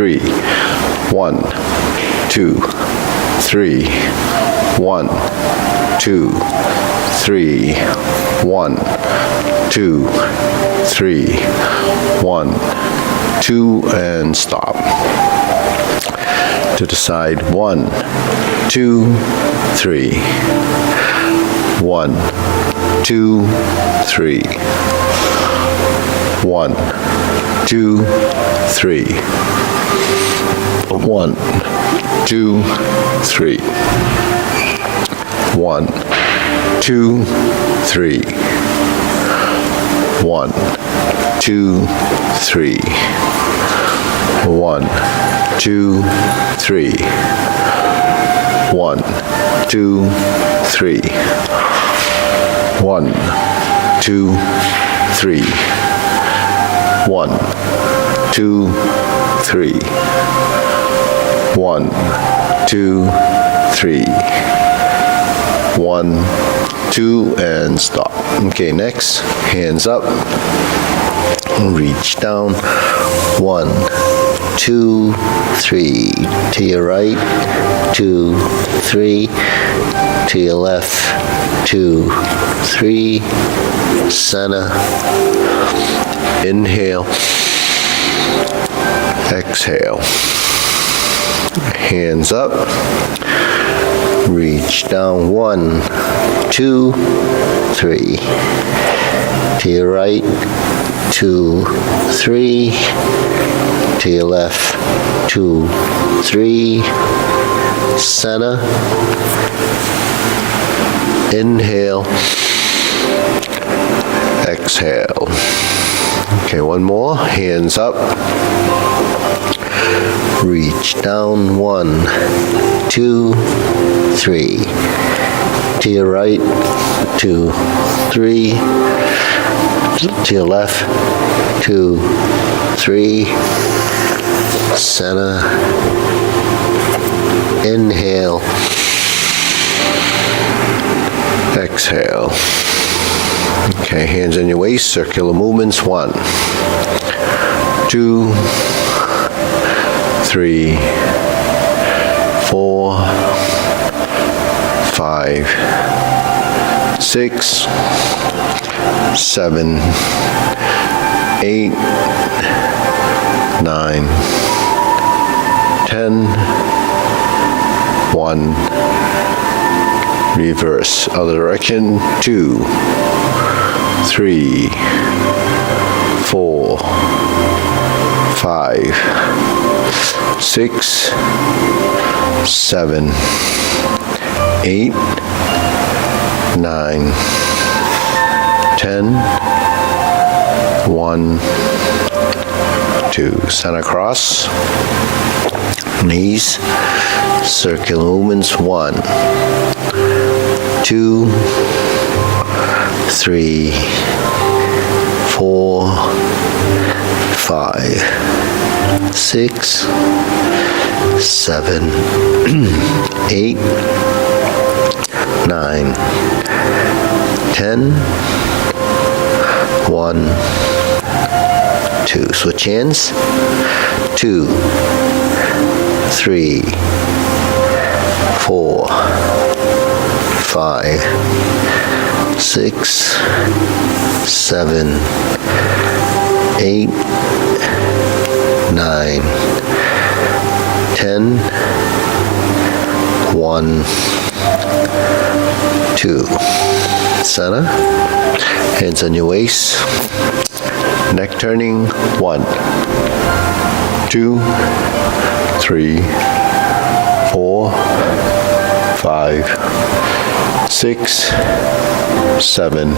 3. 1, 2, 3. 1, 2, 3. 1, 2, 3. 1, 2, and stop. To the side. 1, 2, 3. 1, 2, 3. 1, 2, 3. 1, 2, 3. 1, 2, 3. 1, 2, 3. 1, 2, 3. 1, 2, 3. 1, 2, 3. 1, 2, 3. 1, 2, 3. 1, 2, and stop. Okay, next, hands up. Reach down. 1, 2, 3. To your right. 2, 3. To your left. 2, 3. Center. Inhale. Exhale. Hands up. Reach down. 1, 2, 3. To your right. 2, 3. To your left. 2, 3. Center. Inhale. Exhale. Okay, one more. Hands up. Reach down. 1, 2, 3. To your right. 2, 3. To your left. 2, 3. Center. Inhale. Exhale. Okay, hands on your waist, circular movements. 1, 2, 3, 4, 5, 6, 7, 8, 9, 10, 1. Reverse, other direction. 2, 3, 4, 5, 6, 7, 8, 9, 10, 1, 2. Center cross. Knees. Circular movements. 1, 2, 3, 4, 5, 6, 7, 8, 9, 10, 1, 2. Switch hands. 2, 3, 4, 5, 6, 7, 8, 9, 10, 1, 2. Center. Hands on your waist. Neck turning. 1, 2, 3, 4, 5, 6, 7,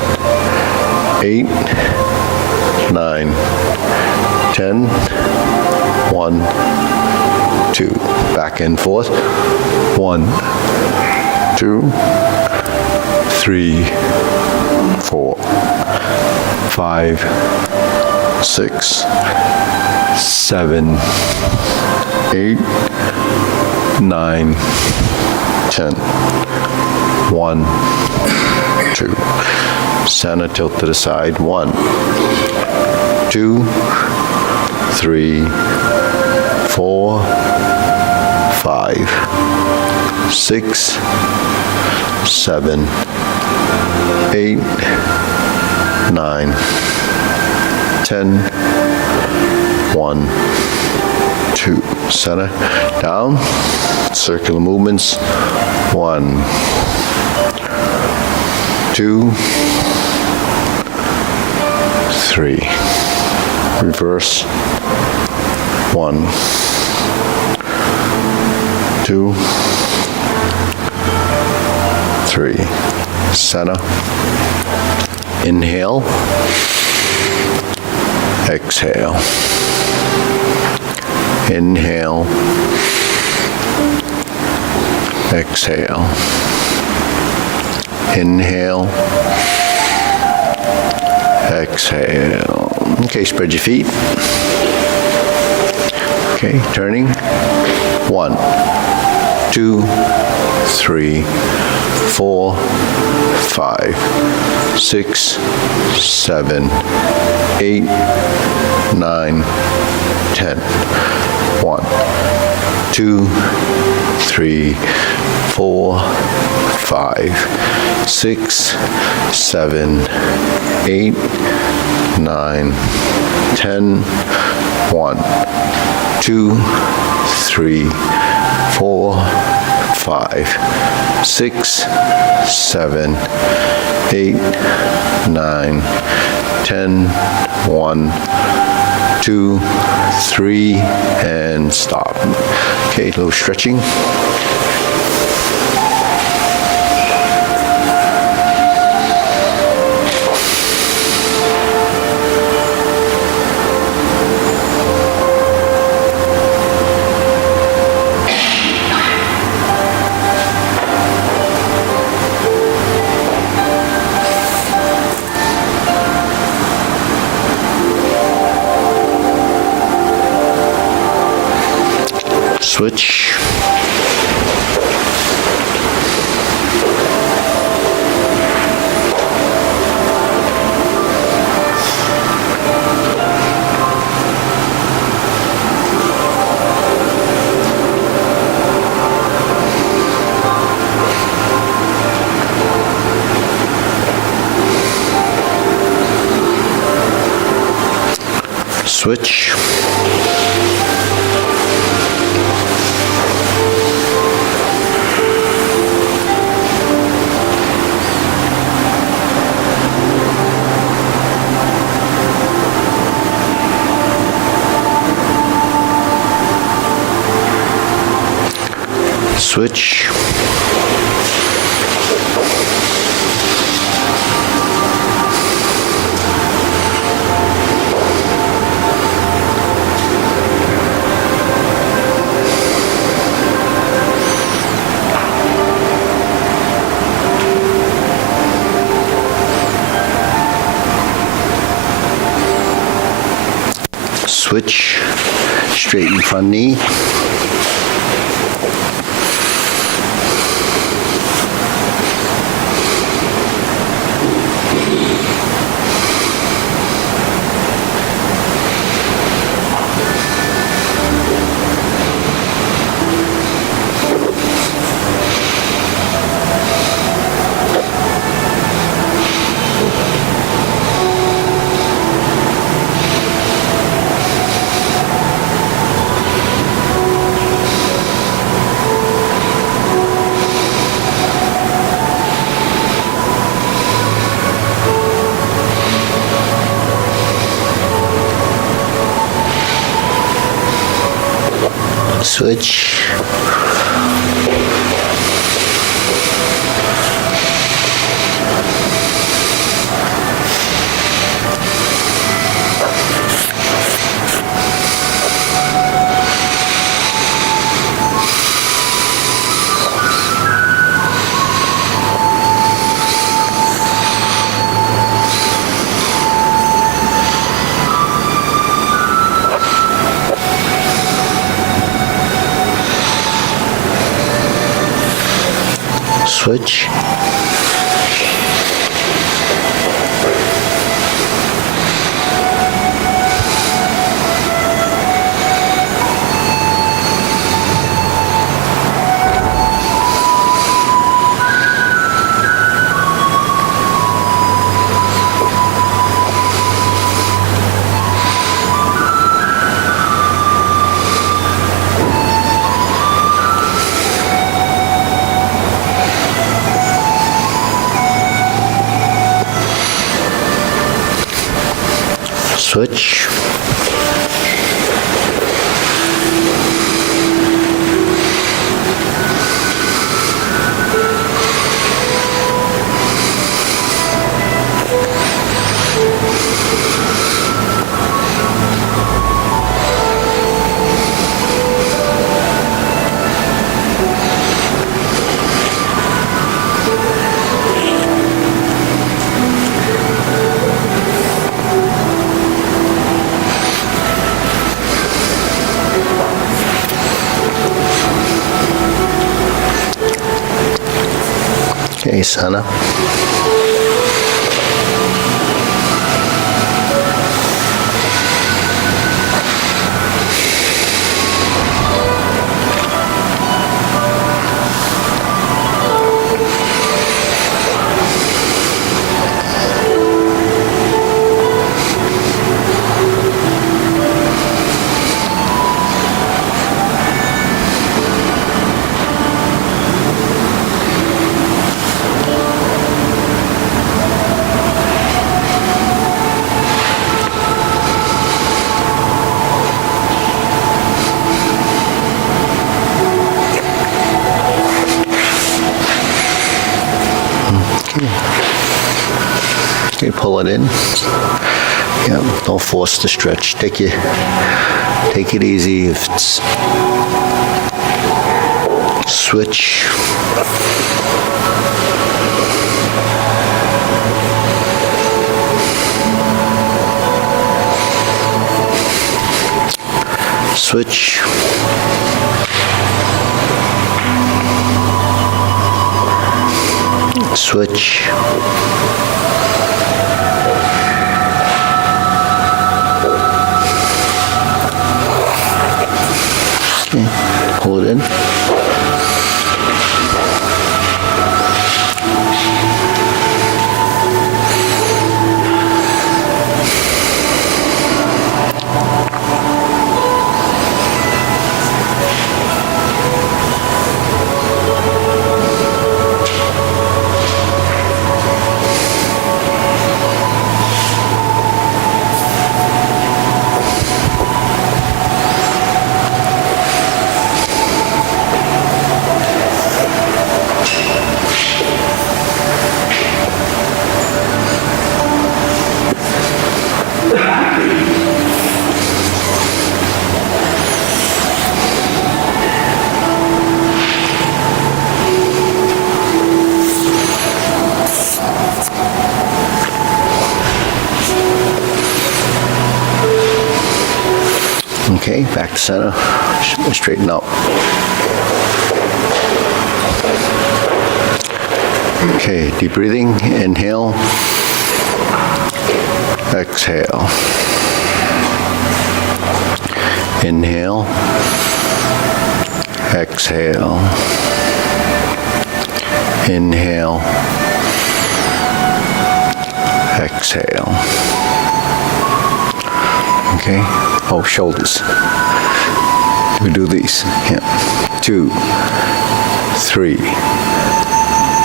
8, 9, 10, 1, 2. Back and forth. 1, 2, 3, 4, 5, 6, 7, 8, 9, 10. 1, 2. Center, tilt to the side. 1, 2, 3, 4, 5, 6, 7, 8, 9, 10, 1, 2. Center, down, circular movements, 1, 2, 3. Reverse, 1, 2, 3. Center. Inhale. Exhale. Inhale. Exhale. Inhale. Exhale. Okay, spread your feet. Okay, turning. 1, 2, 3, 4, 5, 6, 7, 8, 9, 10. 1, 2, 3, 4, 5, 6, 7, 8, 9, 10. 1, 2, 3, 4, 5, 6, 7, 8, 9, 10. 1, 2, 3, and stop. Okay, a little stretching. Switch. Switch. Switch. Switch. Straighten front knee. Switch. Switch. Switch. Okay, Sana. Okay, pull it in. Yeah, don't force the stretch. Take it easy. If it's switch. Switch. Switch. Okay, pull it in. Okay, back to center. Straighten up. Okay, deep breathing. Inhale. Exhale. Inhale. Exhale. Inhale. Exhale. Okay. Oh, shoulders. We do these. Yeah. 2, 3,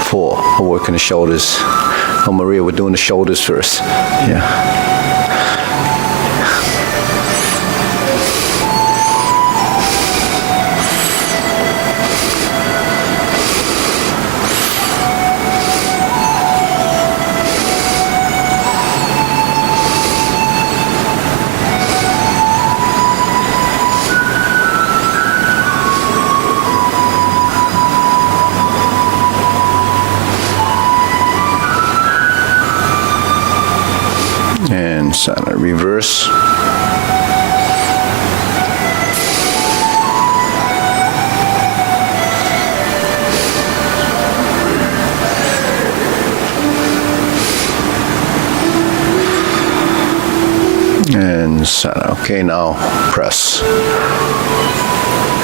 4. We're working the shoulders. Oh, Maria, we're doing the shoulders first. Yeah. And center, reverse. And center. Okay, now press.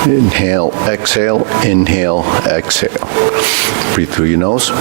Inhale, exhale, inhale, exhale. Breathe through your nose.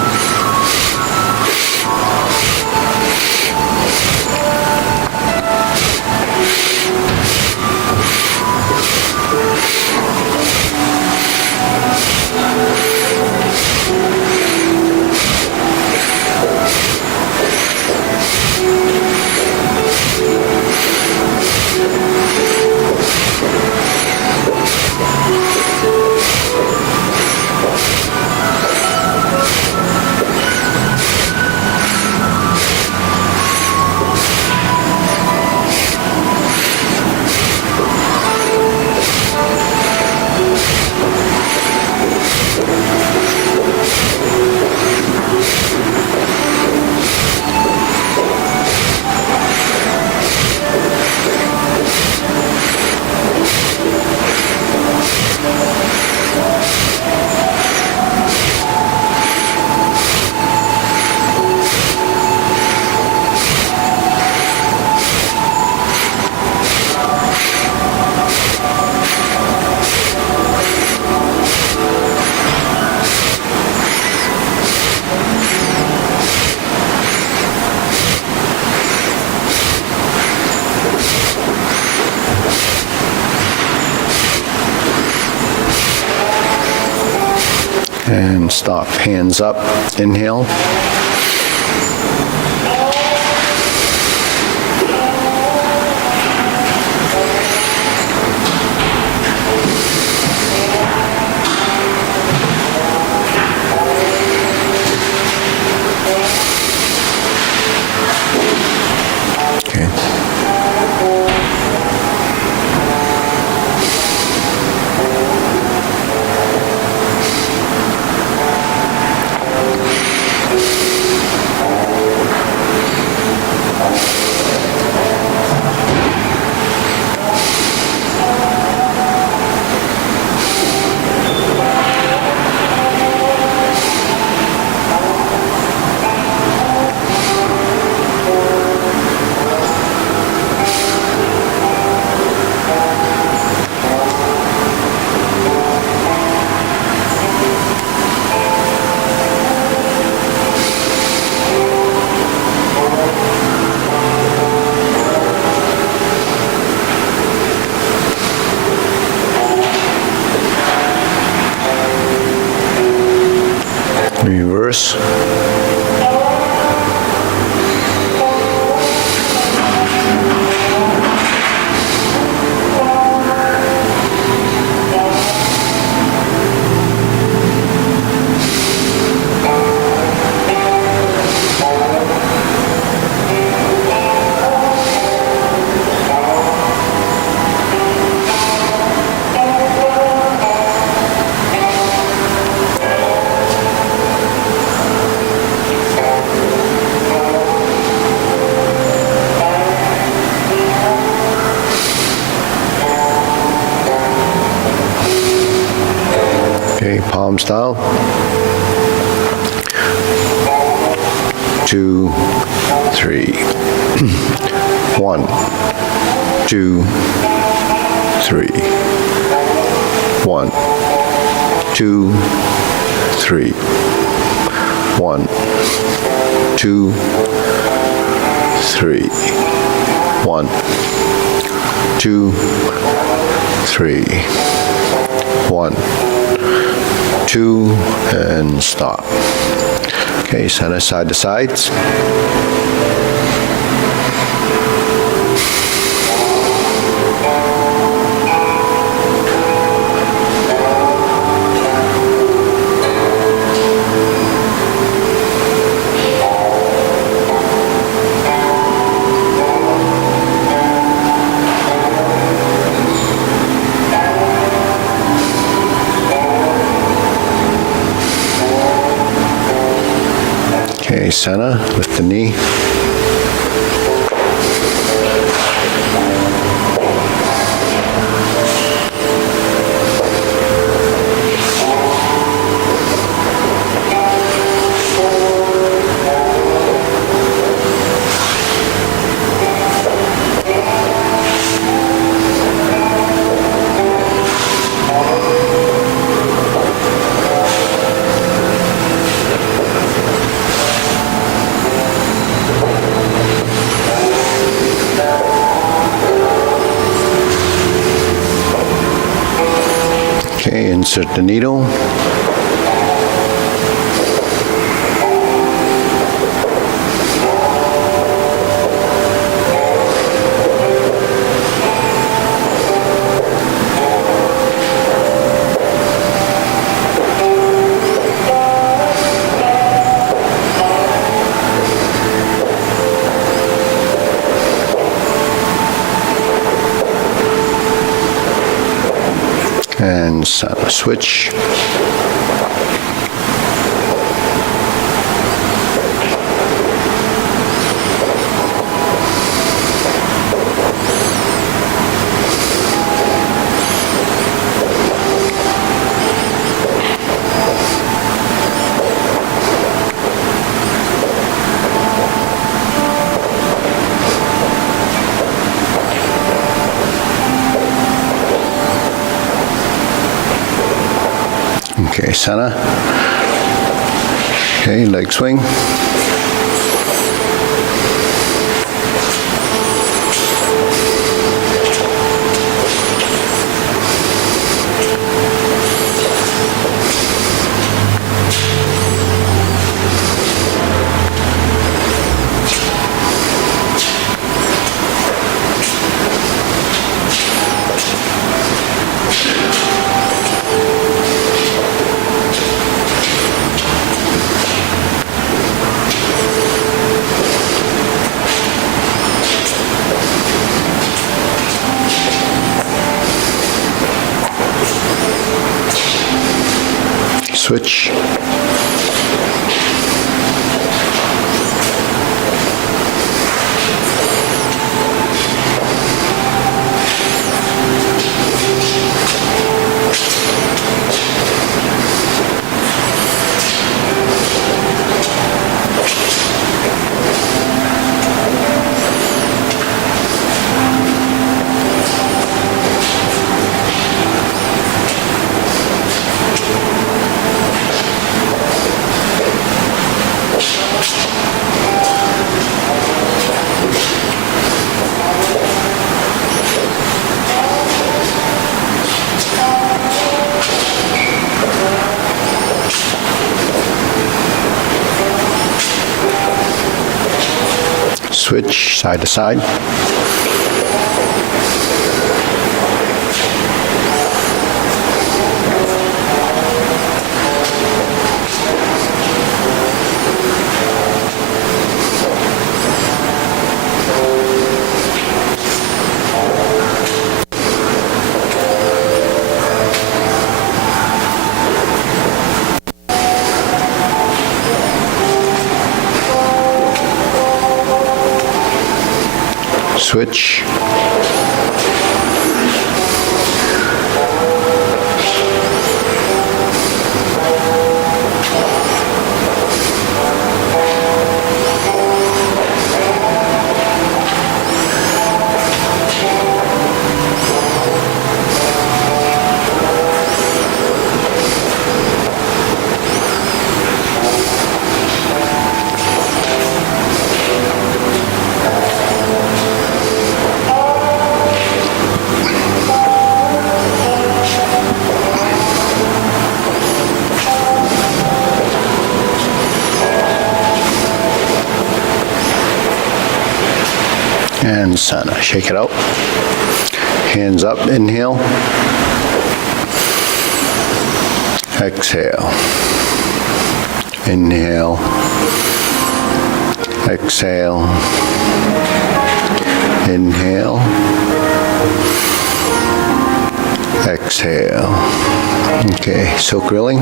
And stop. Hands up. Inhale. Okay. Reverse. Okay, palm style. 2, 3. 1, 2, 3. 1, 2, 3. 1, 2, 3. 1, 2, 3. 1, 2, and stop. Okay, center, side to sides. Okay, center, lift the knee. Okay, insert the needle. And switch. Okay, center. Okay, leg swing. Switch. Switch side to side. Switch. And center. Shake it out. Hands up, inhale. Exhale. Inhale. Exhale. Inhale. Exhale. Okay, silk grilling.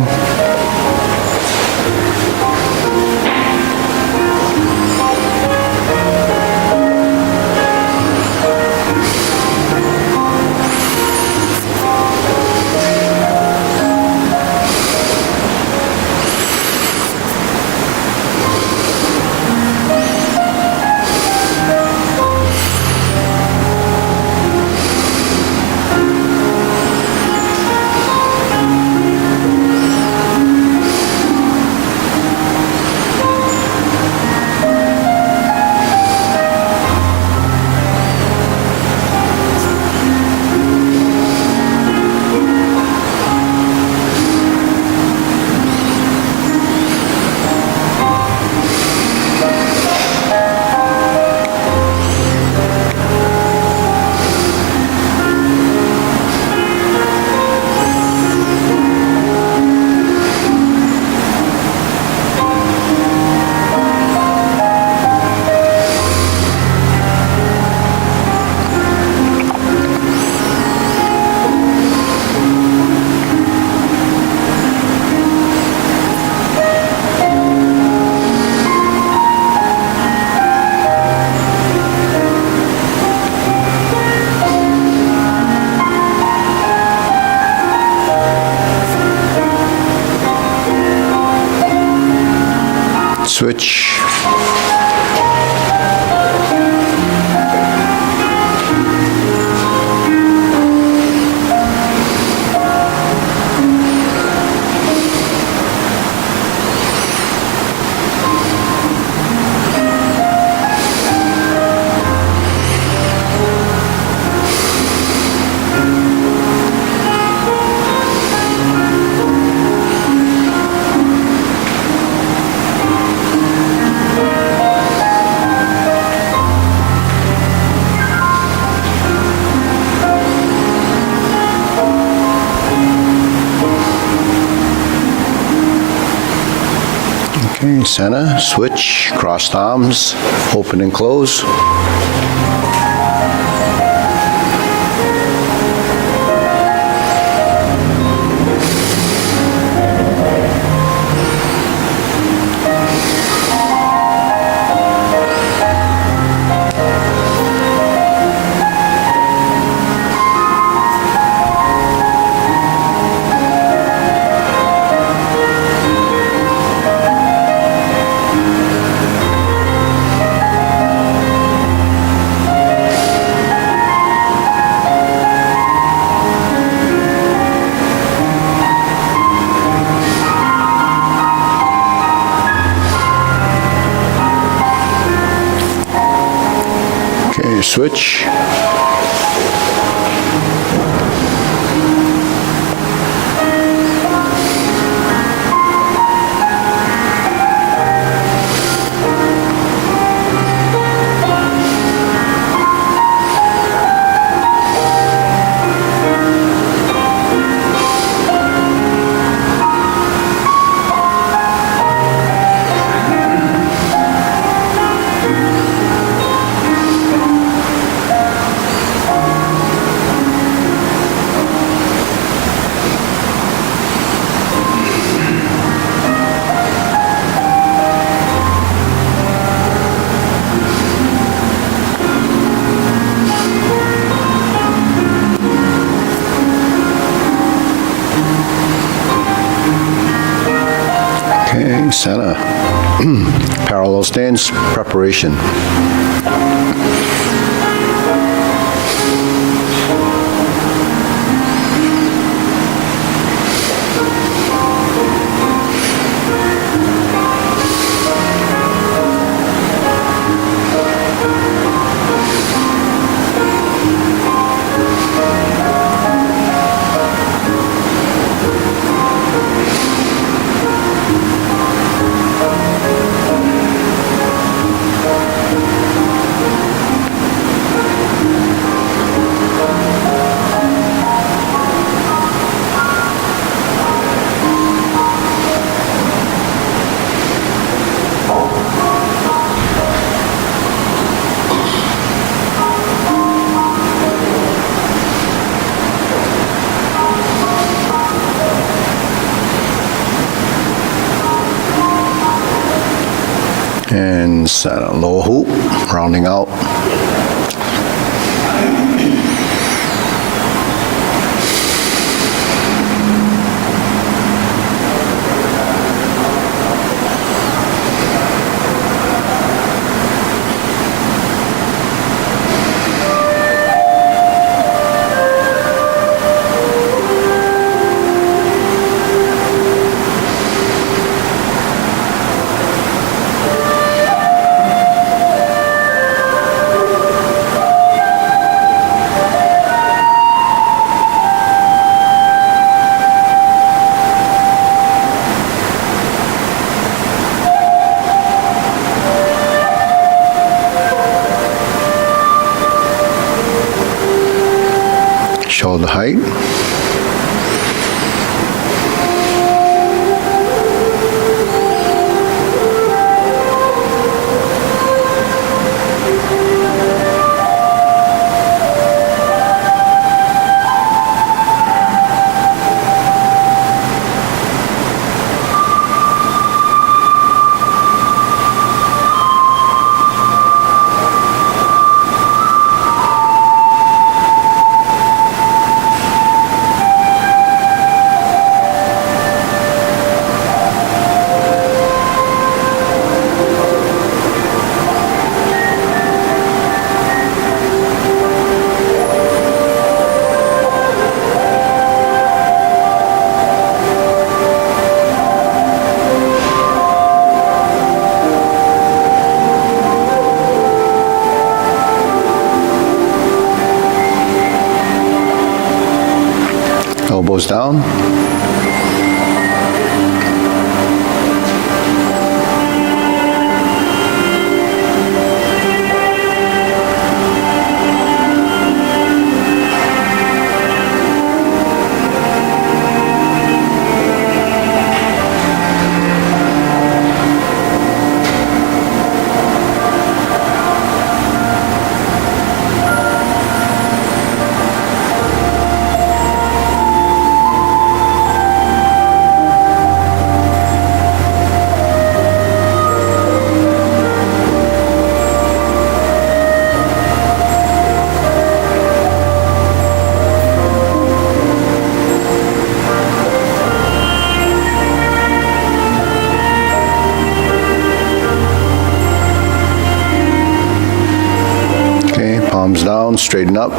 Switch. Okay, center, switch, crossed arms, open and close. switch. Okay, center. Parallel stance preparation. And center, lower hoop, rounding out. Shoulder height. Elbows down. Palms down, straighten up.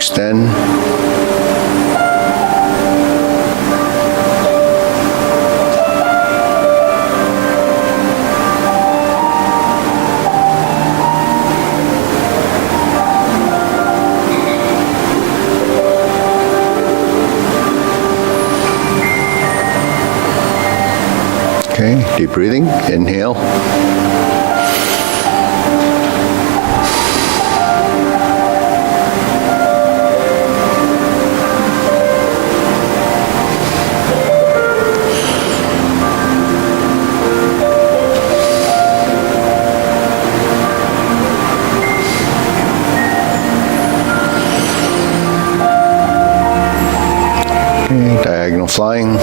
Extend. Okay, deep breathing, inhale. Okay, diagonal flying.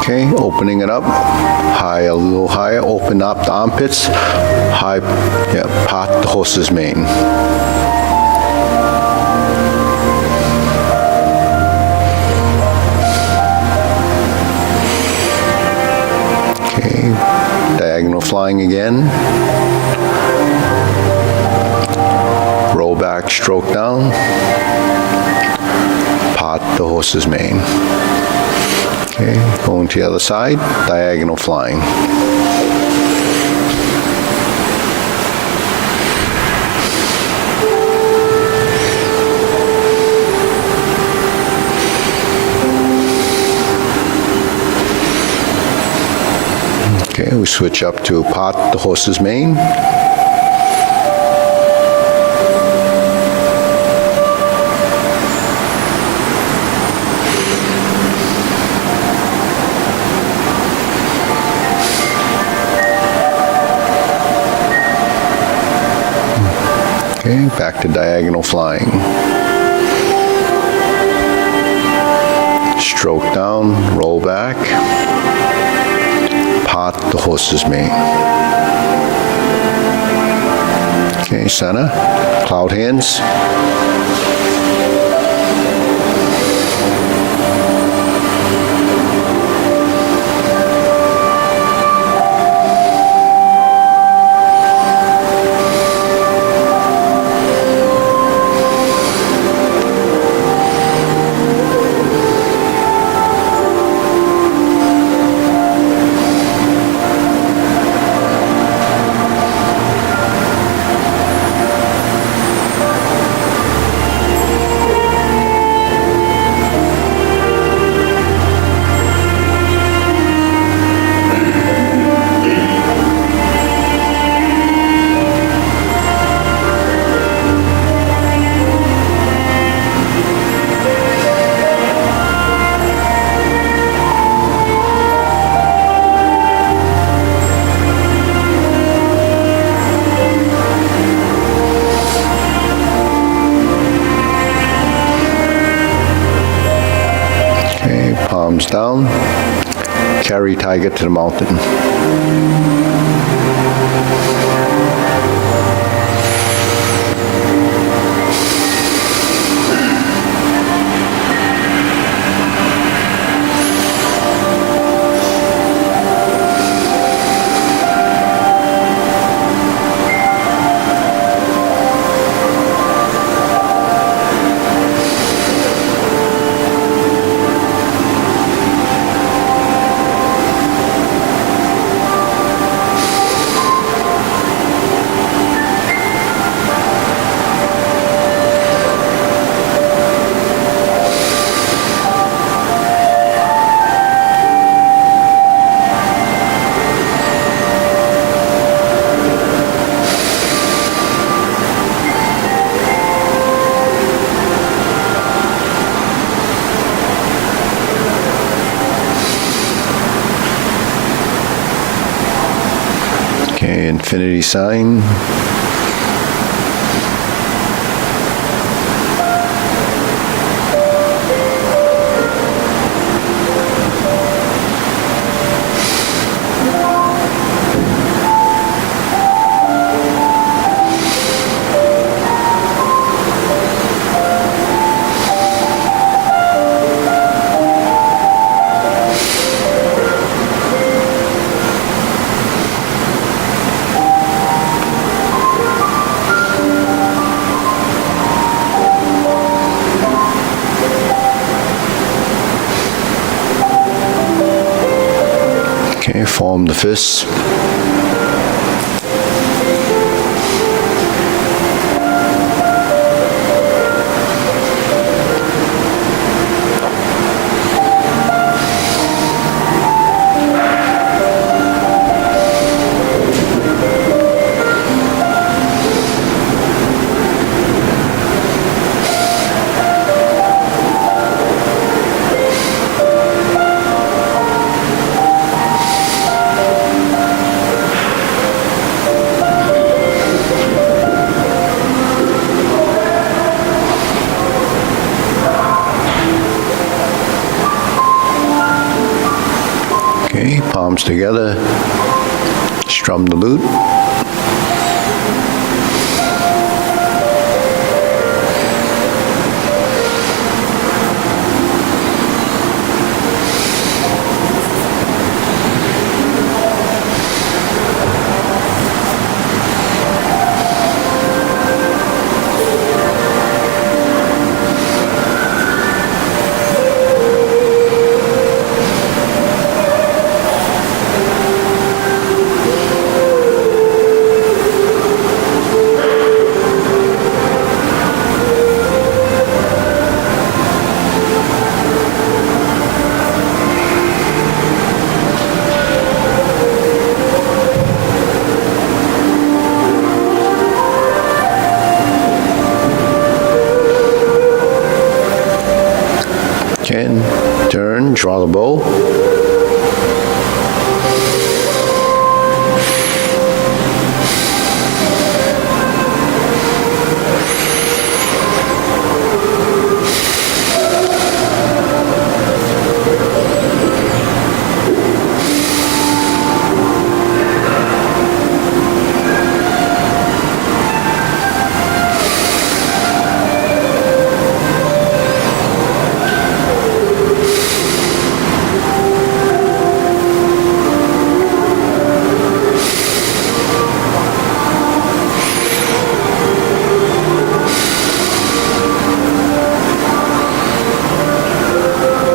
Okay, opening it up, high, a little higher, open up the armpits, high, yeah, part the horse's mane. Okay, diagonal flying again. Roll back, stroke down, part the horse's mane. Okay, going to the other side, diagonal flying. Okay, we switch up to part the horse's mane. Okay, back to diagonal flying. Stroke down, roll back, part the horse's mane. Okay, center, cloud hands. Palms down, carry tiger to the mountain. Okay, infinity sign. Form the fists. Okay, palms together, strum the lute. Again, turn, draw the bow.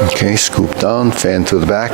Okay, scoop down, fan to the back.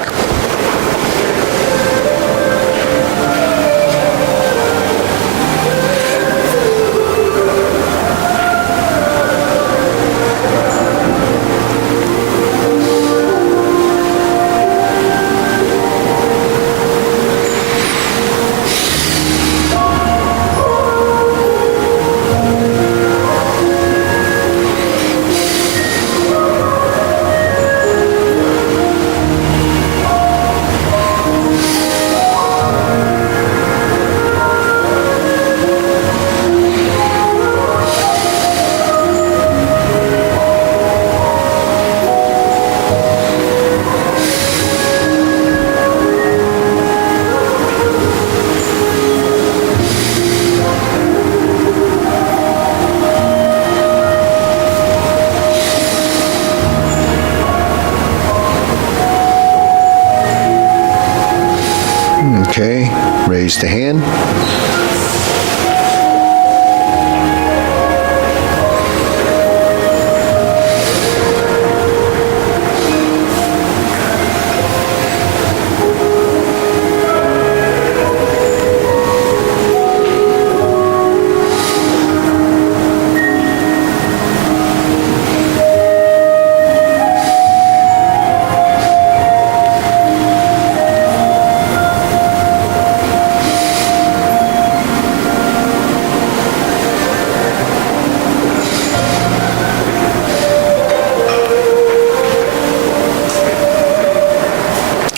Okay, raise the hand.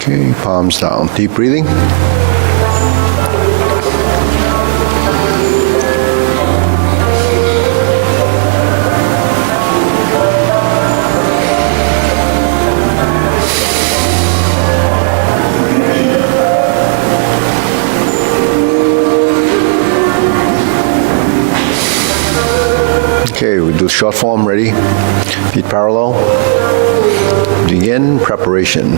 Okay, palms down, deep breathing. Okay, we do short form, ready? Feet parallel. Begin preparation.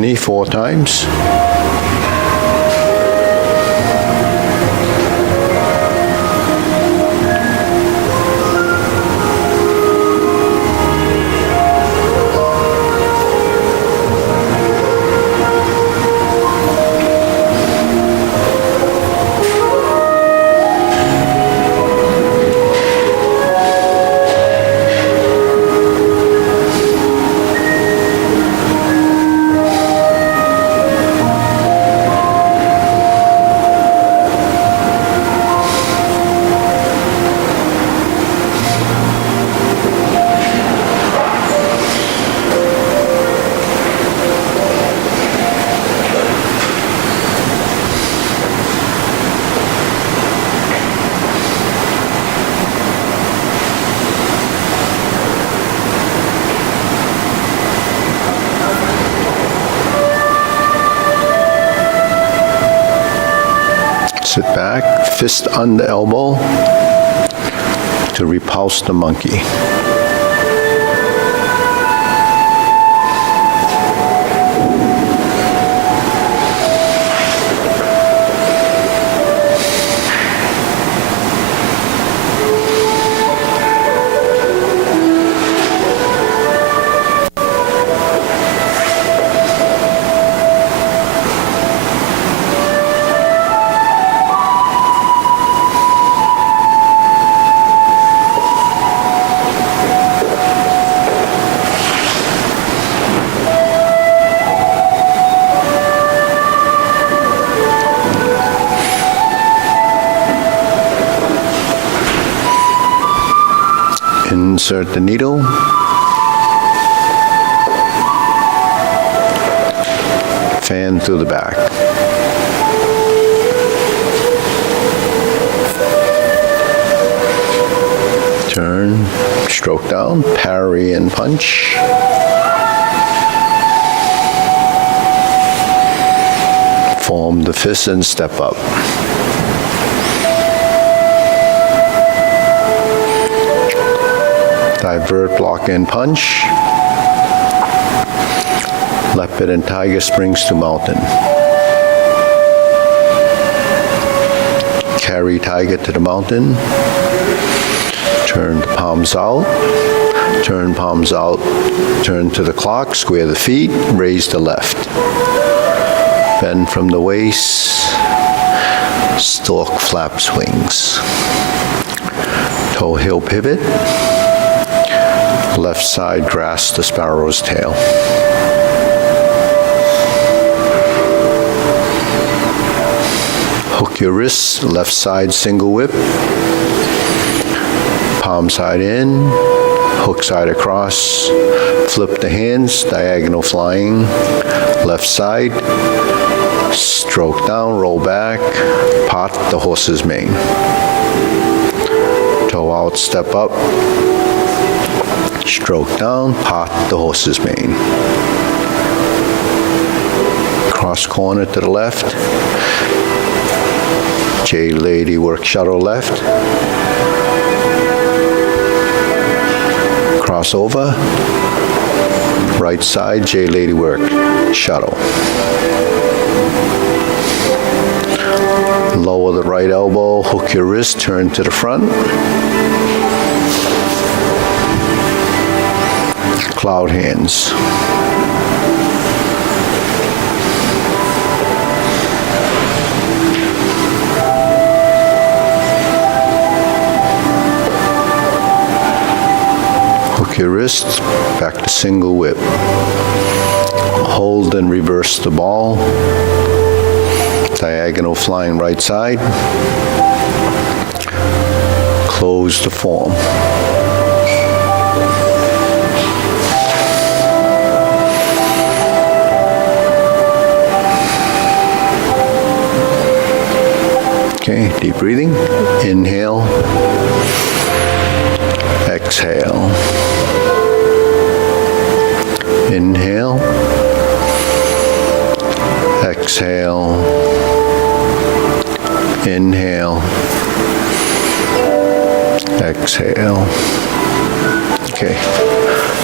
knee 4 times. Sit back, fist under elbow to repulse the monkey. Insert the needle. Fan through the back. Turn, stroke down, parry and punch. Form the fist and step up. Divert, block, and punch. Leopard and tiger springs to mountain. Carry tiger to the mountain. Turn the palms out. Turn palms out. Turn to the clock. Square the feet. Raise the left. Bend from the waist. Stork flaps wings. Toe heel pivot. Left side grasp the sparrow's tail. Hook your wrists, left side single whip. Palm side in, hook side across. Flip the hands, diagonal flying. Left side, stroke down, roll back, pot the horse's mane. Toe out, step up. Stroke down, pot the horse's mane. Cross corner to the left. J lady work shuttle left. Cross over. Right side, J lady work shuttle. Lower the right elbow, hook your wrist, turn to the front. Cloud hands. Hook your wrist, back to single whip. Hold and reverse the ball. Diagonal flying right side. Close the form. Okay, deep breathing. Inhale. Exhale. Inhale. Exhale. Inhale. Exhale. Okay.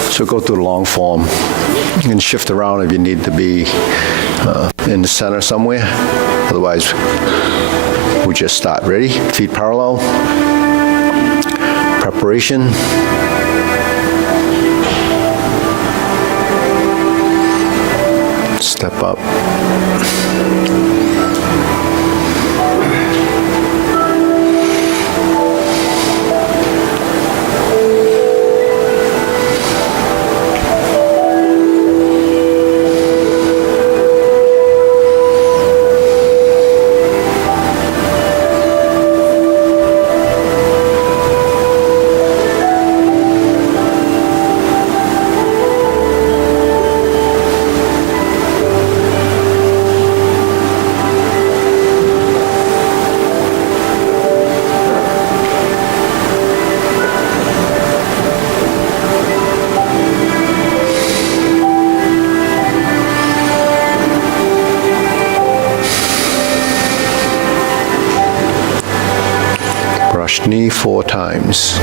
So go through the long form. You can shift around if you need to be in the center somewhere. Otherwise, we just start. Ready? Feet parallel. Preparation. Step up. Knee 4 times.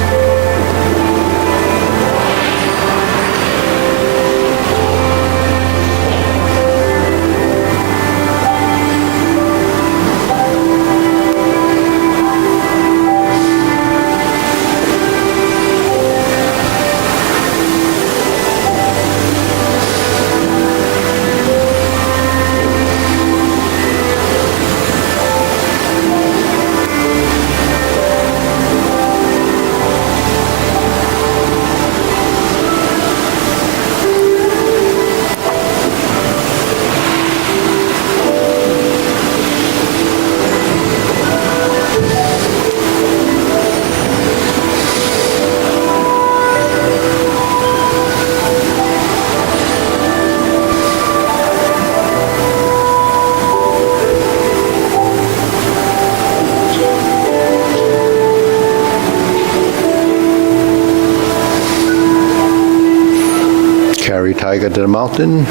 Carry tiger to the mountain.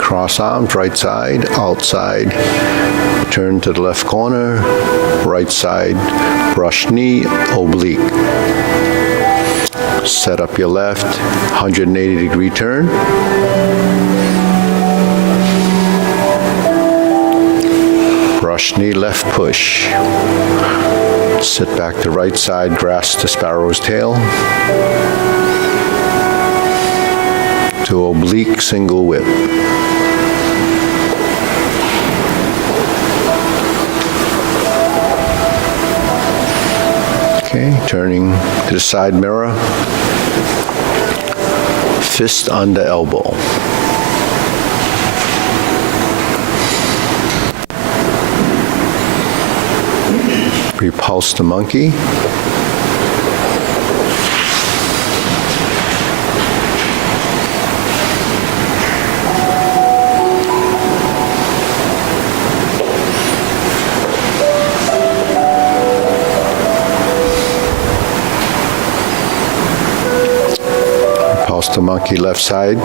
Cross arms, right side, outside. Turn to the left corner, right side, brush knee, oblique. Set up your left, 180-degree turn. Brush knee, left push. Sit back to right side, grasp the sparrow's tail. To oblique single whip. Okay, turning to the side mirror. Fist under elbow. Repulse the monkey. Repulse the monkey left side.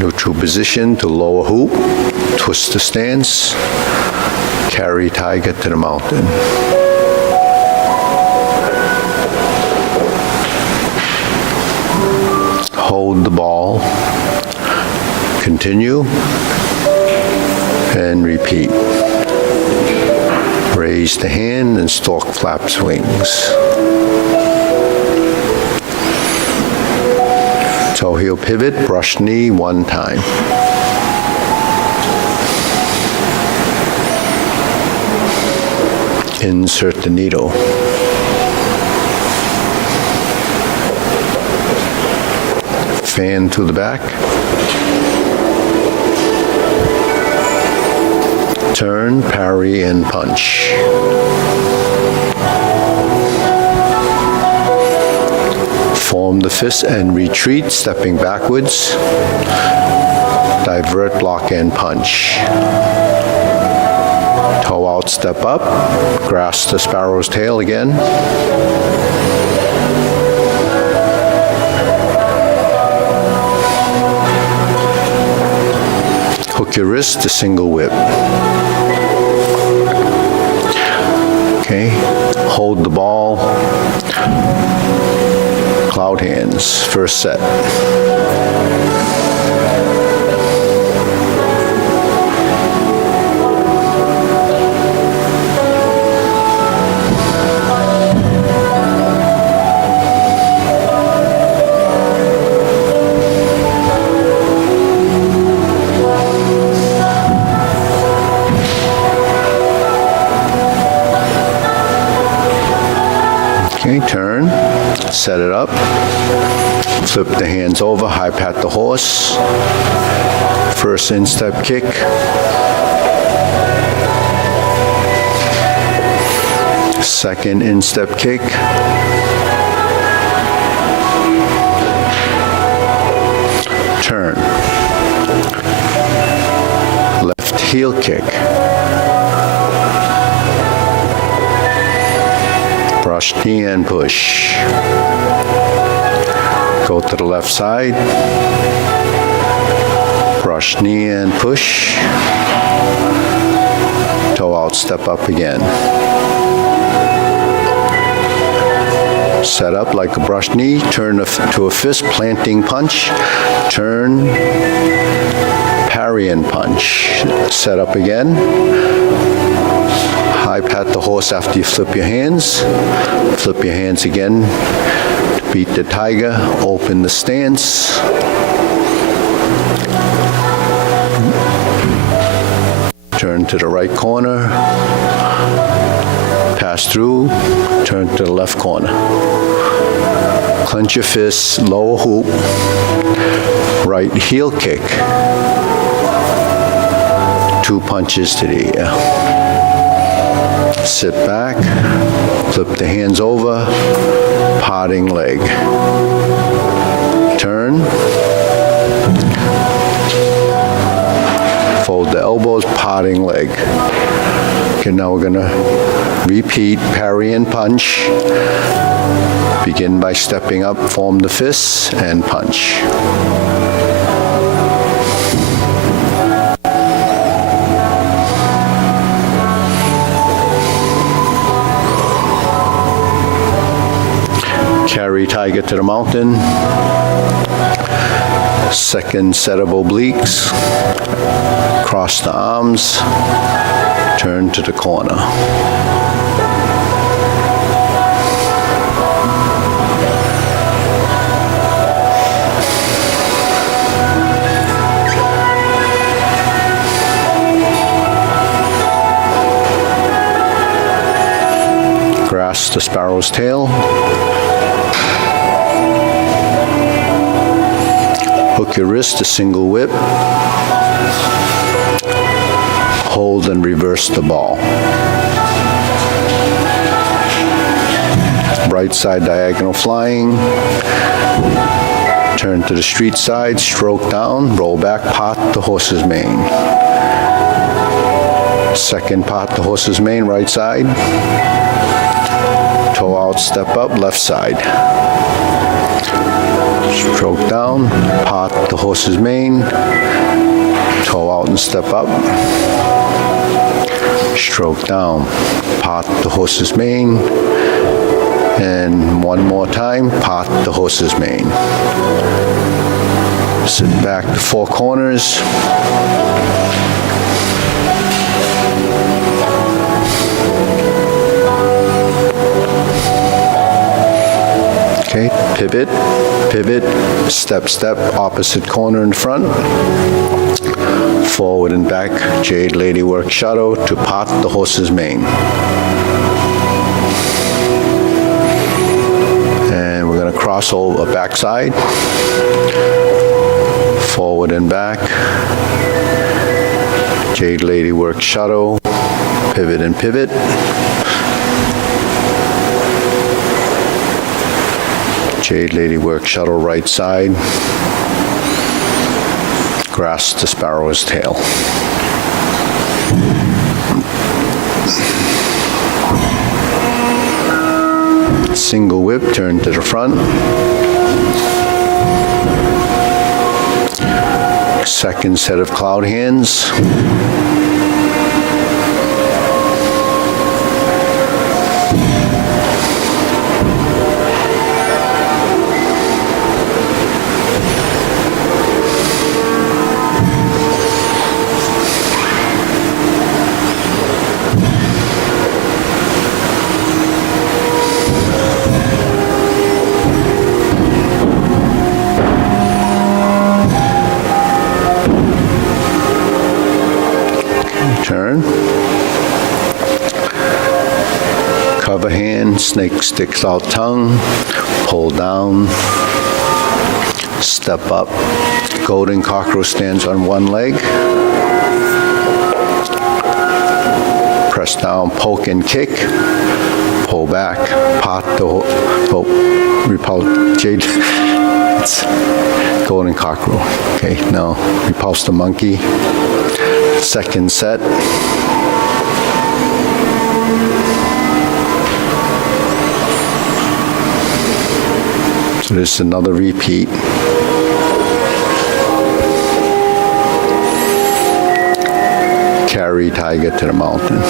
Neutral position to lower hoop, twist the stance, carry tiger to the mountain. Hold the ball, continue, and repeat. Raise the hand and stalk flaps wings. Toe heel pivot, brush knee 1 time. Insert the needle. Fan to the back. Turn, parry, and punch. Form the fist and retreat, stepping backwards. Divert, block, and punch. Toe out, step up. Grasp the sparrow's tail again. Hook your wrist to single whip. Okay, hold the ball. Cloud hands, first set. Okay, turn, set it up, flip the hands over, high pat the horse, first instep kick, second instep kick, turn, left heel kick, brush knee and push. Go to the left side. Brush knee and push. Toe out, step up again. Set up like a brush knee. Turn to a fist, planting punch. Turn, parry and punch. Set up again. High pat the horse after you flip your hands. Flip your hands again to beat the tiger. Open the stance. Turn to the right corner. Pass through. Turn to the left corner. Clench your fists, lower hoop. Right heel kick. 2 punches to the air. Sit back, flip the hands over, parting leg. Turn, fold the elbows, parting leg. Okay, now we're gonna repeat parry and punch. Begin by stepping up, form the fists, and punch. Carry tiger to the mountain. Second set of obliques. Cross the arms. Turn to the corner. Grasp the sparrow's tail. Hook your wrist to single whip. Hold and reverse the ball. Right side diagonal flying. Turn to the street side, stroke down, roll back, pot the horse's mane. Second pot the horse's mane, right side. Toe out, step up, left side. Stroke down, pot the horse's mane, toe out and step up. Stroke down, pot the horse's mane, and one more time, pot the horse's mane. Sit back to 4 corners. Okay, pivot, pivot, step, step, opposite corner in front. Forward and back, Jade Lady work shadow to pot the horse's mane. And we're going to cross over backside. Forward and back. Jade Lady work shadow, pivot and pivot. Jade Lady work shuttle right side. Grasp the sparrow's tail. Single whip, turn to the front. Second set of cloud hands. Turn. Cover hand, snake sticks out tongue, pull down, step up. Golden cockroach stands on one leg. Press down, poke and kick, pull back, pot the repulse, jade. It's golden cockroach. Okay, now repulse the monkey. Second set. So this is another repeat. Carry tiger to the mountain.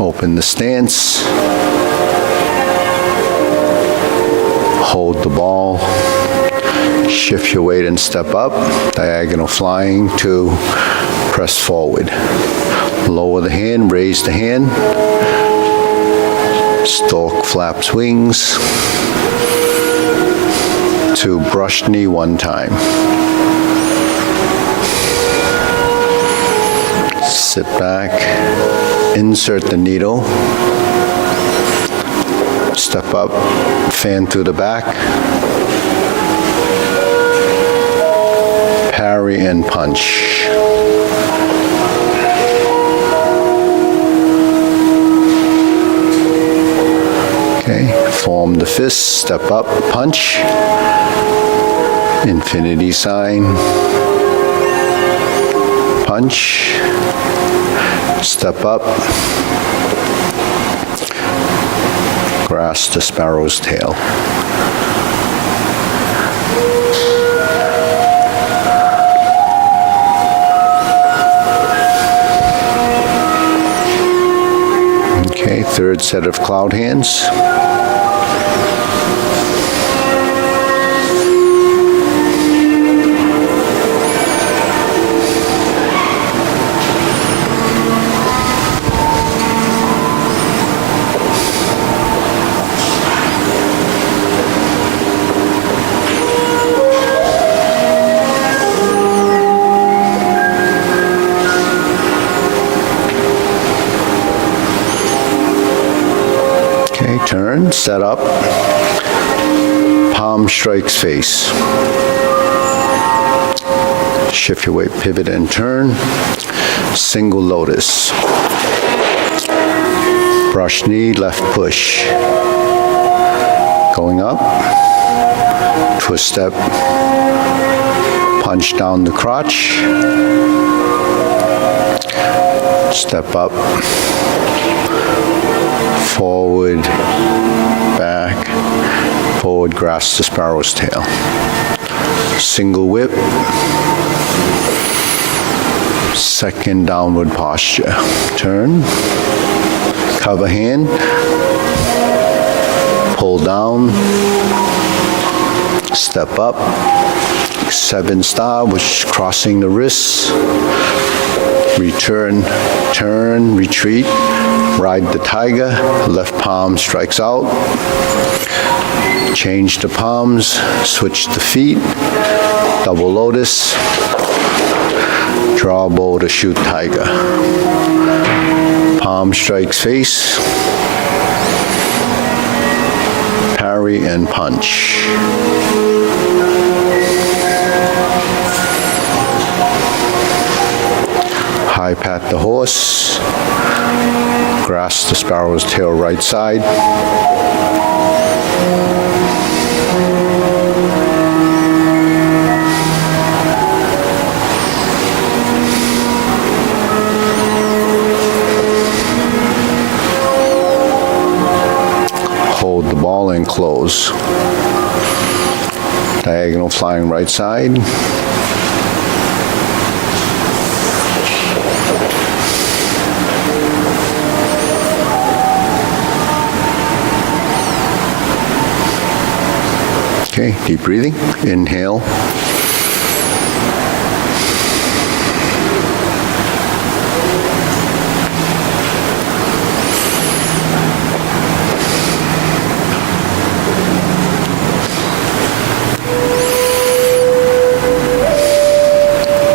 Open the stance. Hold the ball. Shift your weight and step up. Diagonal flying to press forward. Lower the hand, raise the hand. Stork flaps wings. To brush knee one time. Sit back. Insert the needle. Step up, fan through the back. Parry and punch. Okay, form the fist, step up, punch. Infinity sign. Punch. Step up. Grasp the sparrow's tail. Okay, third set of cloud hands. Turn, set up, palm strikes face. Shift your weight, pivot and turn. Single lotus. Brush knee, left push. Going up, twist step, punch down the crotch. Step up. Forward, back, forward, grasp the sparrow's tail. Single whip. Second downward posture. Turn. Cover hand. Pull down. Step up. 7-star, which is crossing the wrists. Return, turn, retreat. Ride the tiger, left palm strikes out. Change the palms, switch the feet. Double lotus. Draw bow to shoot tiger. Palm strikes face. Parry and punch. High pat the horse. Grasp the sparrow's tail right side. Hold the ball and close. Diagonal flying right side. Okay, deep breathing. Inhale.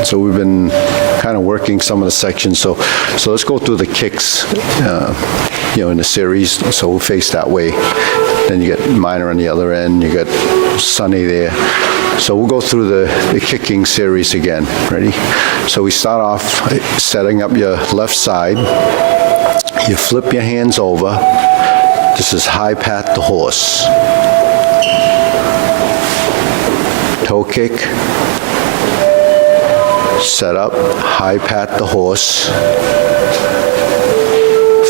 So we've been kind of working some of the sections. So let's go through the kicks, in the series. So we'll face that way. Then you get minor on the other end. You got sunny there. So we'll go through the kicking series again. Ready? So we start off setting up your left side. You flip your hands over. This is high pat the horse. Toe kick. Set up, high pat the horse,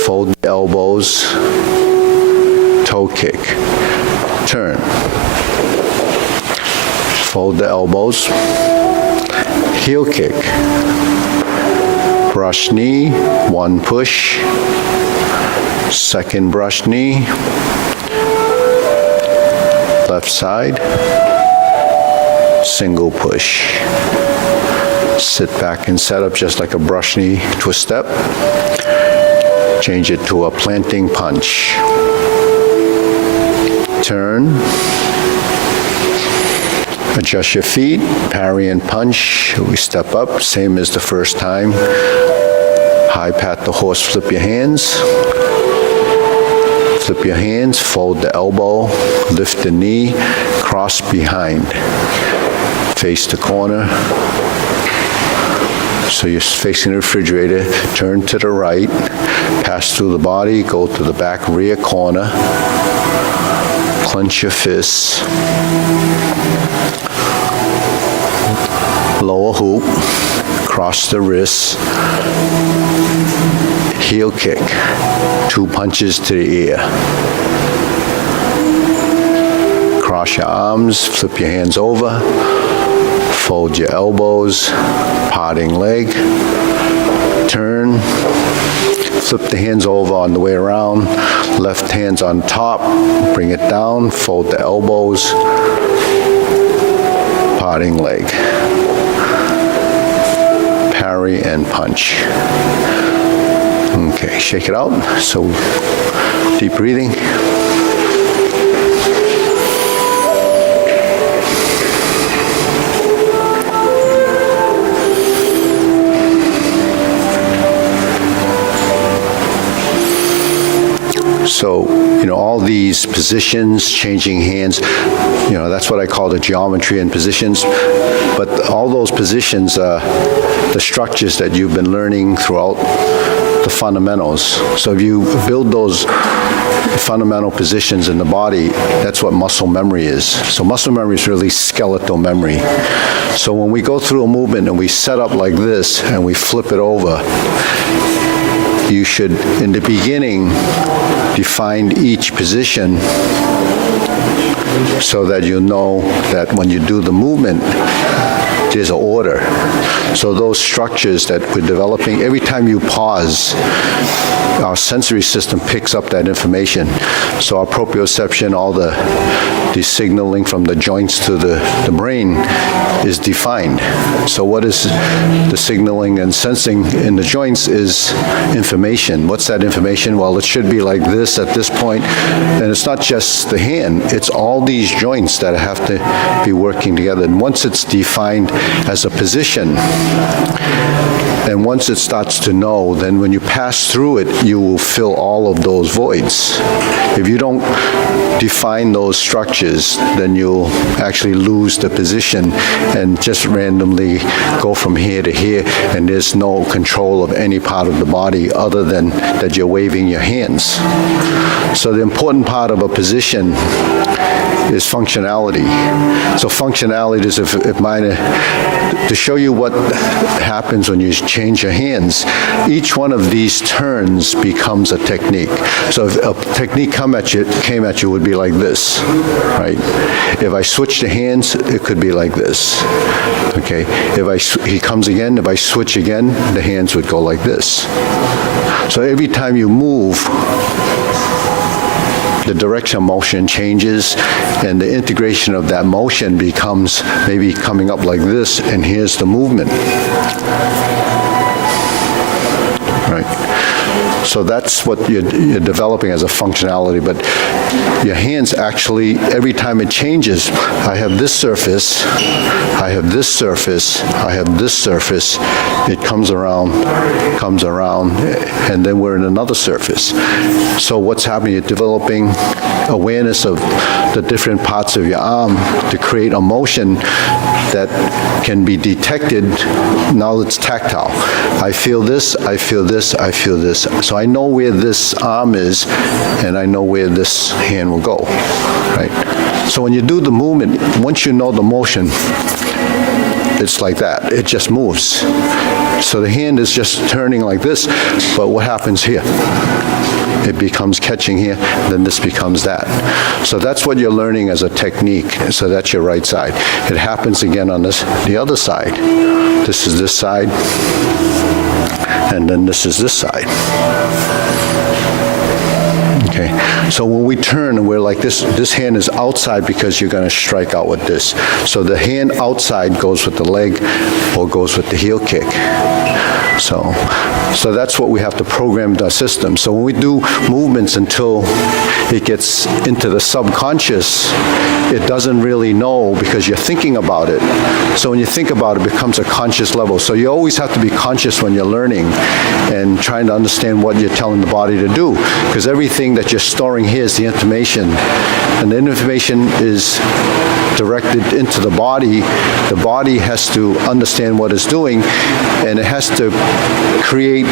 fold the elbows, toe kick, turn, fold the elbows, heel kick, brush knee, one push, second brush knee, left side, single push. Sit back and set up just like a brush knee twist step. Change it to a planting punch. Turn. Adjust your feet, parry and punch. We step up, same as the first time. High pat the horse, flip your hands. Flip your hands, fold the elbow, lift the knee, cross behind. Face the corner. So you're facing the refrigerator, turn to the right, pass through the body, go to the back rear corner, clench your fists, lower hoop, cross the wrists, heel kick, 2 punches to the ear. Cross your arms, flip your hands over, fold your elbows, parting leg, turn, flip the hands over on the way around, left hand's on top, bring it down, fold the elbows, parting leg, parry and punch. Okay, shake it out. So deep breathing. So, all these positions, changing hands, that's what I call the geometry and positions. But all those positions are the structures that you've been learning throughout the fundamentals. So if you build those fundamental positions in the body, that's what muscle memory is. So muscle memory is really skeletal memory. So when we go through a movement and we set up like this and we flip it over, you should, in the beginning, define each position so that you know that when you do the movement, there's an order. So those structures that we're developing, every time you pause, our sensory system picks up that information. So our proprioception, all the signaling from the joints to the brain is defined. So what is the signaling and sensing in the joints is information. What's that information? Well, it should be like this at this point. And it's not just the hand, it's all these joints that have to be working together. And once it's defined as a position, and once it starts to know, then when you pass through it, you will fill all of those voids. If you don't define those structures, then you'll actually lose the position and just randomly go from here to here, and there's no control of any part of the body other than that you're waving your hands. So the important part of a position is functionality. So functionality is to show you what happens when you change your hands. Each one of these turns becomes a technique. So if a technique came at you would be be like this, right? If I switch the hands, it could be like this, okay? He comes again, if I switch again, the hands would go like this. So every time you move, the direction of motion changes, and the integration of that motion becomes maybe coming up like this, and here's the movement. Right? So that's what you're developing as a functionality, but your hands actually, every time it changes, I have this surface, I have this surface, I have this surface, it comes around, and then we're in another surface. So what's happening, you're developing awareness of the different parts of your arm to create a motion that can be detected. Now it's tactile. I feel this, I feel this, I feel this. So I know where this arm is, and I know where this hand will go, right? So when you do the movement, once you know the motion, it's like that. It just moves. So the hand is just turning like this, but what happens here? It becomes catching here, then this becomes that. So that's what you're learning as a technique. So that's your right side. It happens again on the other side. This is this side, and then this is this side. Okay, so when we turn and we're like this hand is outside because you're going to strike out with this. So the hand outside goes with the leg or goes with the heel kick. So that's what we have to program the system. So when we do movements until it gets into the subconscious, it doesn't really know because you're thinking about it. So when you think about it, it becomes a conscious level. So you always have to be conscious when you're learning and trying to understand what you're telling the body to do, because everything that you're storing here is the information, and the information is directed into the body. The body has to understand what it's doing, and it has to create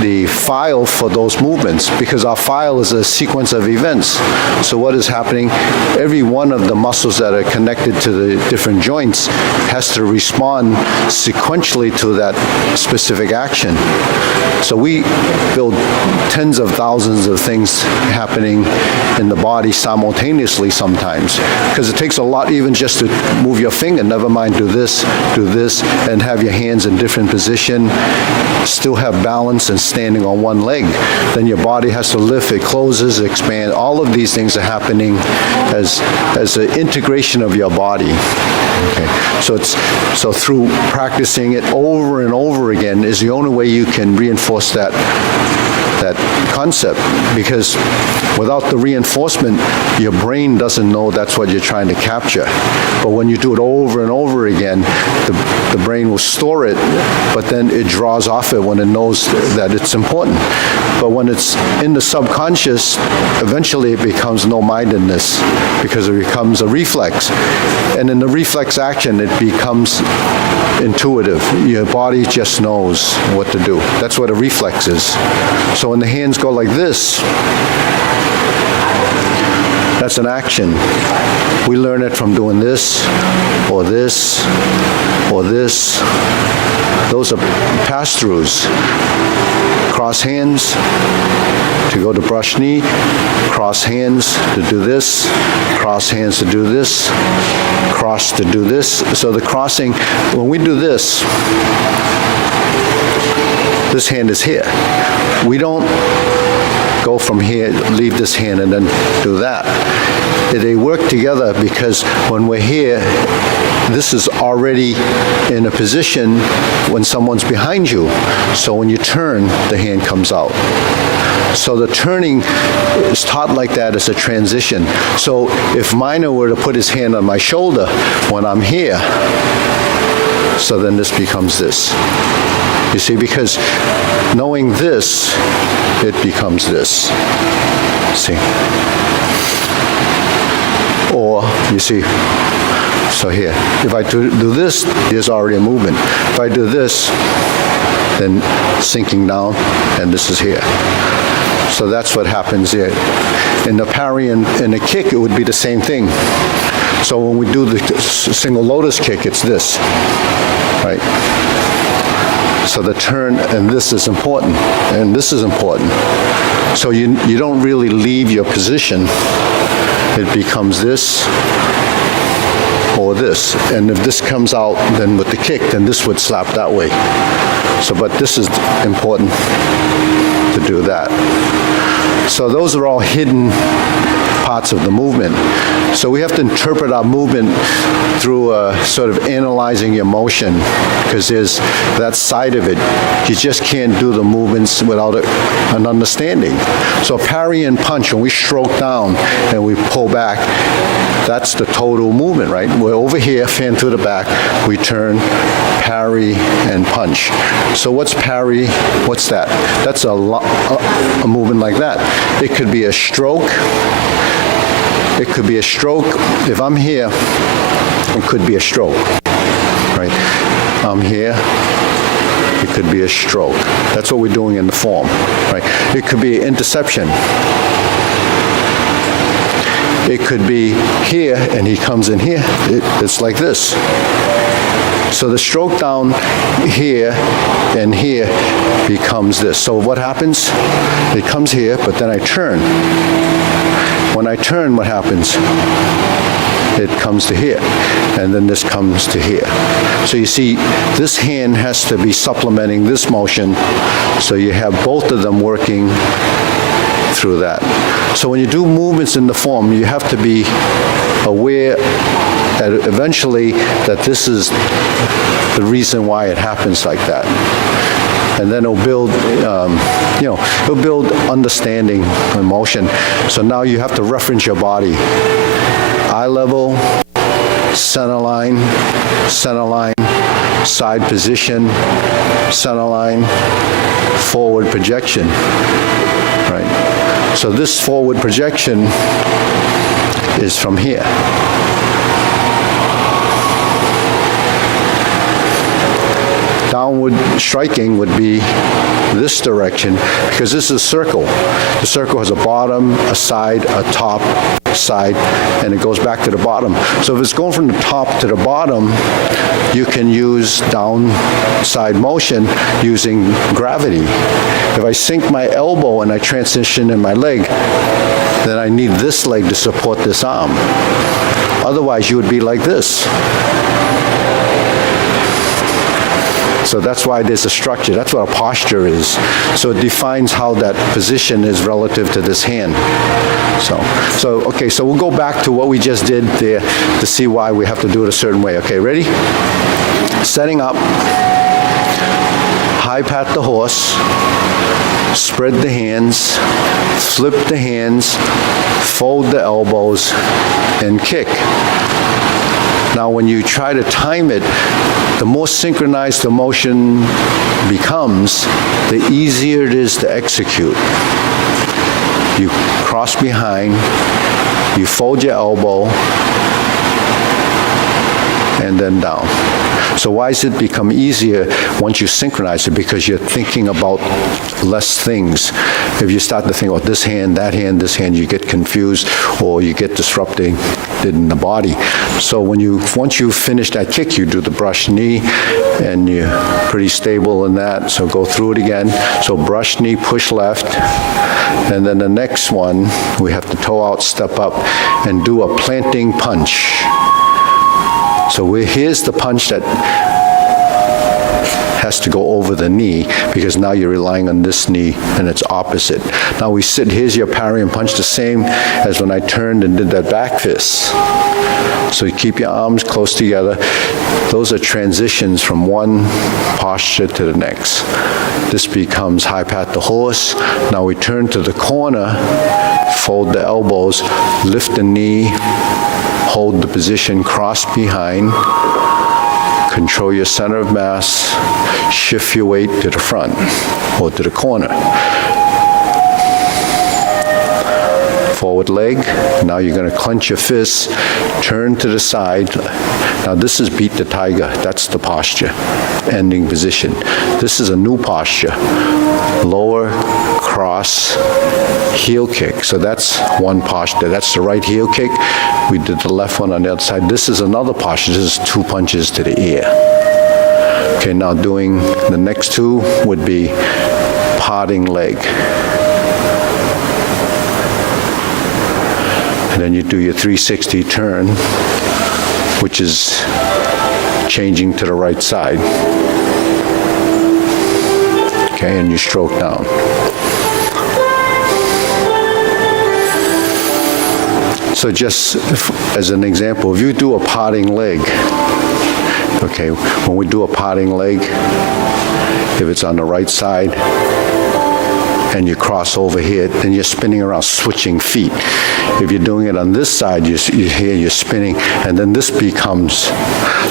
the file for those movements, because our file is a sequence of events. So what is happening, every one of the muscles that are connected to the different joints has to respond sequentially to that specific action. So we build tens of thousands of things happening in the body simultaneously sometimes, because it takes a lot even just to move your finger, never mind do this, and have your hands in different position, still have balance and standing on one leg. Then your body has to lift, it closes, expand. All of these things are happening as an integration of your body. Okay. So through practicing it over and over again is the only way you can reinforce that concept, because without the reinforcement, your brain doesn't know that's what you're trying to capture. But when you do it over and over again, the brain will store it, but then it draws off it when it knows that it's important. But when it's in the subconscious, eventually it becomes no-mindedness, because it becomes a reflex. And in the reflex action, it becomes intuitive. Your body just knows what to do. That's what a reflex is. So when the hands go like this, that's an action. We learn it from doing this, or this, or this. Those are pass-throughs. Cross hands to go to brush knee, cross hands to do this, cross hands to do this, cross to do this. So the crossing, when we do this hand is here. We don't go from here, leave this hand, and then do that. They work together, because when we're here, this is already in a position when someone's behind you. So when you turn, the hand comes out. So the turning is taught like that as a transition. So if Minor were to put his hand on my shoulder when I'm here, so then this becomes this. You see, because knowing this, it becomes this. See? Or, you see, so here, if I do this, there's already a movement. If I do this, then sinking down, and this is here. So that's what happens here. In the parry and the kick, it would be the same thing. So when we do the single lotus kick, it's this, right? So the turn, and this is important, and this is important. So you don't really leave your position. It becomes this or this. And if this comes out, then with the kick, then this would slap that way. So, but this is important to do that. So those are all hidden parts of the movement. So we have to interpret our movement through sort of analyzing your motion, because there's that side of it. You just can't do the movements without an understanding. So parry and punch, when we stroke down and we pull back, that's the total movement, right? We're over here, fan to the back, we turn, parry, and punch. So what's parry? What's that? That's a movement like that. It could be a stroke. It could be a stroke. If I'm here, it could be a stroke, right? I'm here. It could be a stroke. That's what we're doing in the form, right? It could be interception. It could be here, and he comes in here. It's like this. So the stroke down here and here becomes this. So what happens? It comes here, but then I turn. When I turn, what happens? It comes to here, and then this comes to here. So you see, this hand has to be supplementing this motion, so you have both of them working through that. So when you do movements in the form, you have to be aware that eventually that this is the reason why it happens like that. And then it'll build, it'll build understanding and motion. So now you have to reference your body. Eye level, center line, side position, center line, forward projection, right? So this forward projection is from here. Downward striking would be this direction, because this is a circle. The circle has a bottom, a side, a top, side, and it goes back to the bottom. So if it's going from the top to the bottom, you can use downside motion using gravity. If I sink my elbow and I transition in my leg, then I need this leg to support this arm. Otherwise, you would be like this. So that's why there's a structure. That's what a posture is. So it defines how that position is relative to this hand. Okay, so we'll go back to what we just did there to see why we have to do it a certain way. Okay, ready? Setting up, high pat the horse, spread the hands, flip the hands, fold the elbows, and kick. Now, when you try to time it, the more synchronized the motion becomes, the easier it is to execute. You cross behind, you fold your elbow, and then down. So why does it become easier once you synchronize it? Because you're thinking about less things. If you start to think about this hand, this hand, you get confused or you get disrupted in the body. So once you finish that kick, you do the brush knee, and you're pretty stable in that. So go through it again. So brush knee, push left. And then the next one, we have to toe out, step up, and do a planting punch. So here's the punch that has to go over the knee, because now you're relying on this knee and it's opposite. Now we sit, here's your parry and punch, the same as when I turned and did that back fist. So you keep your arms close together. Those are transitions from one posture to the next. This becomes high pat the horse. Now we turn to the corner, fold the elbows, lift the knee, hold the position, cross behind, control your center of mass, shift your weight to the front or to the corner. Forward leg. Now you're going to clench your fists, turn to the side. Now this is beat the tiger. That's the posture, ending position. This is a new posture. Lower, cross, heel kick. So that's one posture. That's the right heel kick. We did the left one on the other side. This is another posture. This is two punches to the ear. Okay, now doing the next two would be parting leg. And then you do your 360 turn, which is changing to the right side. Okay, and you stroke down. So just as an example, if you do a potting leg, okay, when we do a potting leg, if it's on the right side and you cross over here, then you're spinning around, switching feet. If you're doing it on this side, you're spinning, and then this becomes,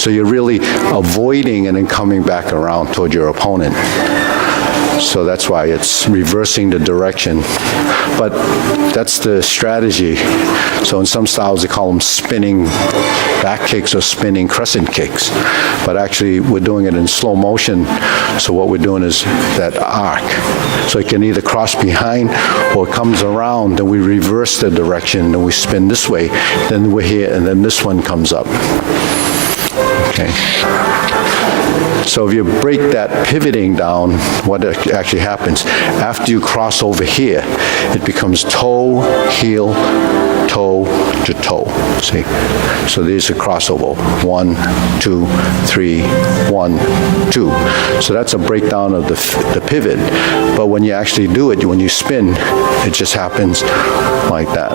so you're really avoiding and then coming back around toward your opponent. So that's why it's reversing the direction. But that's the strategy. So in some styles, they call them spinning back kicks or spinning crescent kicks. But actually, we're doing it in slow motion. So what we're doing is that arc. So it can either cross behind or it comes around, and we reverse the direction, and we spin this way. Then we're here, and then this one comes up. Okay. So if you break that pivoting down, what actually happens, after you cross over here, it becomes toe, heel, toe to toe, see? So there's a crossover, 1, 2, 3, 1, 2. So that's a breakdown of the pivot. But when you actually do it, when you spin, it just happens like that.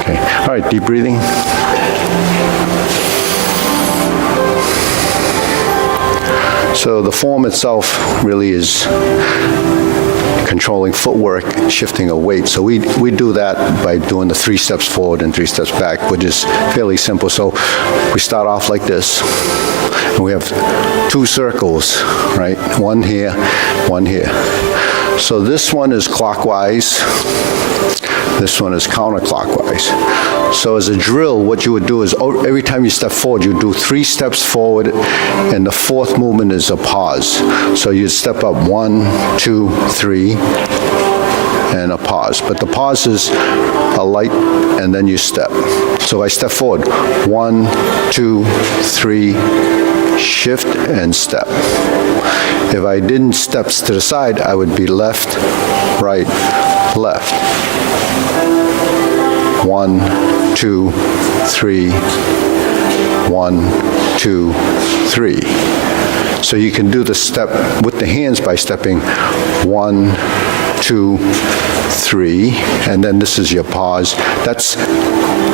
Okay, all right, deep breathing. So the form itself really is controlling footwork, shifting a weight. So we do that by doing the 3 steps forward and 3 steps back, which is fairly simple. So we start off like this, and we have 2 circles, right? One here, one here. So this one is clockwise. This one is counterclockwise. So as a drill, what you would do is every time you step forward, you do 3 steps forward, and the 4th movement is a pause. So you step up 1, 2, 3, and a pause. But the pause is a light, and then you step. So I step forward, 1, 2, 3, shift and step. If I didn't step to the side, I would be left, right, left. 1, 2, 3, 1, 2, 3. So you can do the step with the hands by stepping 1, 2, 3, and then this is your pause. That's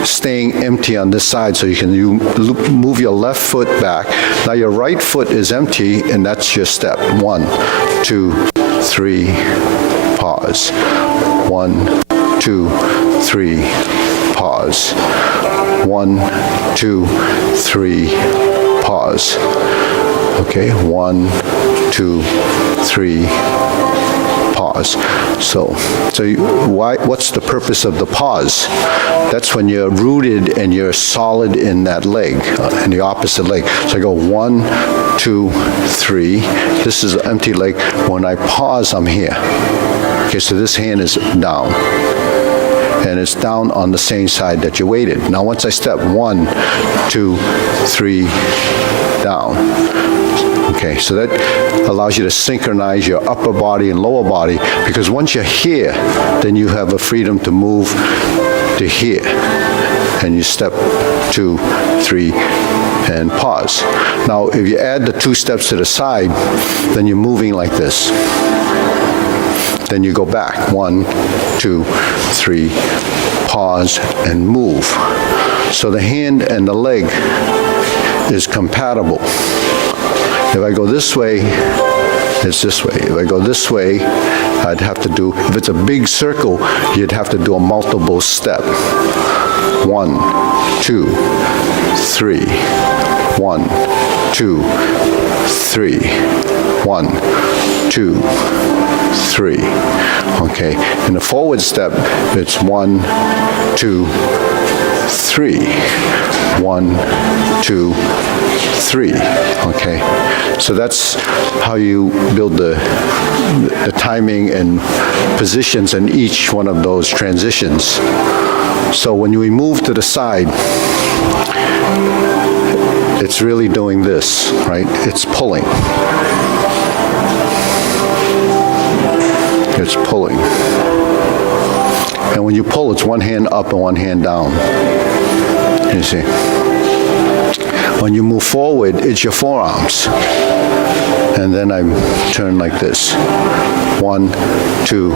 staying empty on this side, so you move your left foot back. Now your right foot is empty, and that's your step. 1, 2, 3, pause. 1, 2, 3, pause. 1, 2, 3, pause. Okay, 1, 2, 3, pause. So what's the purpose of the pause? That's when you're rooted and you're solid in that leg, in the opposite leg. So I go 1, 2, 3. This is an empty leg. When I pause, I'm here. Okay, so this hand is down. And it's down on the same side that you weighted. Now once I step 1, 2, 3, down. Okay, so that allows you to synchronize your upper body and lower body, because once you're here, then you have a freedom to move to here. And you step 2, 3, and pause. Now if you add the 2 steps to the side, then you're moving like this. Then you go back, 1, 2, 3, pause, and move. So the hand and the leg is compatible. If I go this way, it's this way. If I go this way, I'd have to do, if it's a big circle, you'd have to do a multiple step. 1, 2, 3, 1, 2, 3, 1, 2, 3. Okay, in the forward step, it's 1, 2, 3. 1, 2, 3. Okay, so that's how you build the timing and positions in each one of those transitions. So when we move to the side, it's really doing this, right? It's pulling. It's pulling. And when you pull, it's one hand up and one hand down. You see. When you move forward, it's your forearms. And then I turn like this. 1, 2,